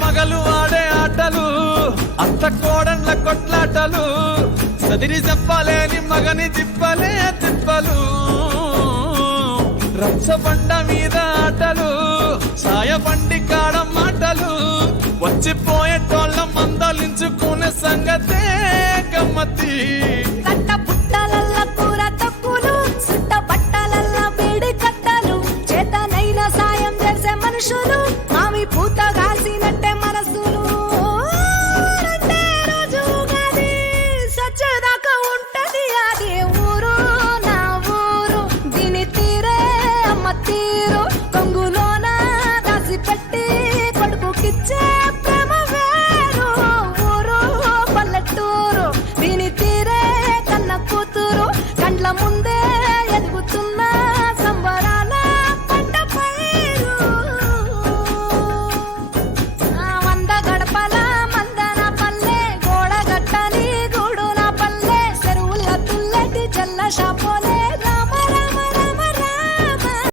మగలు ఆడే ఆటలు అత్త కోడన్ల కొట్లాటలు సదిరి చెప్పలేని మగని తిప్పలే తిప్పలు రచ్చబండ మీద ఆటలు సాయబండి కాడ మాటలు వచ్చిపోయేటోళ్ళ మందలించుకునే సంగతే గమ్మతి కట్ట పుట్టలల్ల కూర తక్కులు సుట్ట పట్టలల్ల వేడి కట్టలు చేతనైన సాయం చేసే మనుషులు మామి పూత కాసినట్టే మనసులు అంటే రోజు గది సచ్చదాకా ఉంటది అది ఊరు నా ఊరు దీని తీరే అమ్మ తీరు కొంగులోన దాసి పెట్టి కొడుకుకిచ్చే ప్రేమ వేరు ఊరు పల్లెటూరు దీని తీరే కన్న కూతురు కండ్ల ముందే